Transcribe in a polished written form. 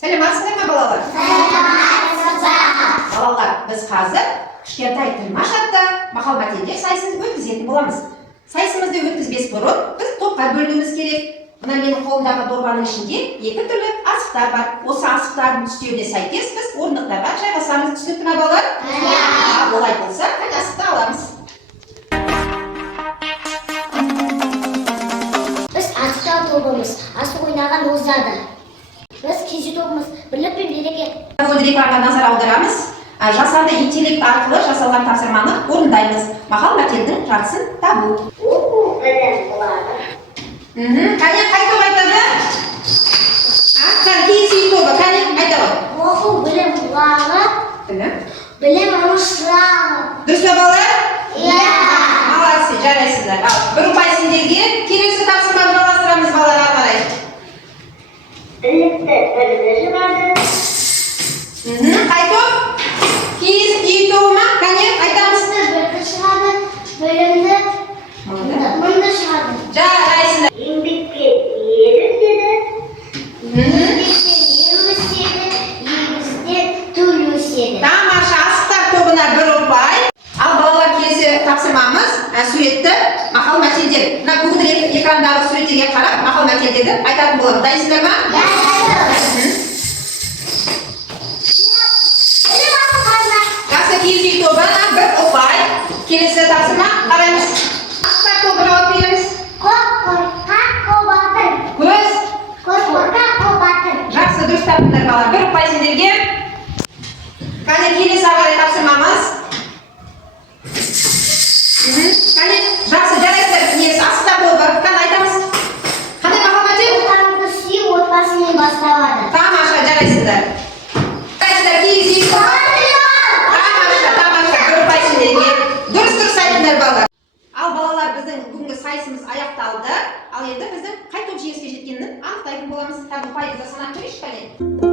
Сәлеметсіздер ме балалар? Сәлеметсіз. Балалар, біз қазір кішкентай тілмаш атты мақал-мәтелдер сайысын өткізетін боламыз. Сайысымызды өткізбес бұрын біз топқа бөлінуіміз керек. Мына менің қолымдағы дорбаның ішінде екі түрлі асықтар бар. Осы асықтардың түстеріне сәйкес біз орындықтарға жайғасамыз. Түсінікті ме балалар? Иә. Олай болса, қане асықты аламыз. Біз асықтар тобымыз, асық ойнаған озады. Біз кенже тобымыз, бірлік пен береке. Мөлдір экранға назар аударамыз. Жасанды интеллект арқылы жасалған тапсырманы орындаймыз. Мақал-мәтелдің жартысын табу. Білім болады. Қане қай топ айтады? Киіз үй тобы, қане айтады. Оқу білім бұлағы, білім оның шырағы. Дұрыс па балалар? Иә. Молодцы, жарайсыздар. Бір ұпай сендерге. Келесі тапсырманы жалғастырамыз балалар, ары қарай. Бірлікті бірді жырады. Қай топ? Киіз үй тобы ма? Қане айтамыз. Бірді шығады, білімді мұнды шығады. Жарайсыздар. Еңбекке ер өседі, еңбектен ер өседі, егістен төл өседі. Тамаша, асықтар тобына бір ұпай. Ал балалар, келесі тапсырмамыз суретті мақал-мәтелдер. Мына көгілдір экрандағы суреттерге қарап мақал-мәтелдерді айтатын боламыз. Дайынсыздар ма? Жақсы, киіз үй тобына бір ұпай. Келесі тапсырма қараймыз. Асықтар тобы жауап береміз. Қорқақ қобатын. Көз. Қорқақ қобатын. Жақсы, дұрыс таптыңдар балалар. Бір ұпай сендерге. Қане келесі ағарай тапсырмамыз. Қане, жақсы, жарайсыздар. Несі асықтар тобы. Қане айтамыз. Қандай мақал-мәтел? Отанды сүю отбасымен басталады. Тамаша, жарайсыздар. Қайсыздар, киіз үй тобы. Тамаша, бір ұпай сендерге. Дұрыс айтыңдар балалар. Ал балалар, біздің бүгінгі сайысымыз аяқталды. Ал енді біздің қай топ жеңіске жеткенін анықтайтын боламыз. Тағы ұпайымызды санап көрейікші, қане.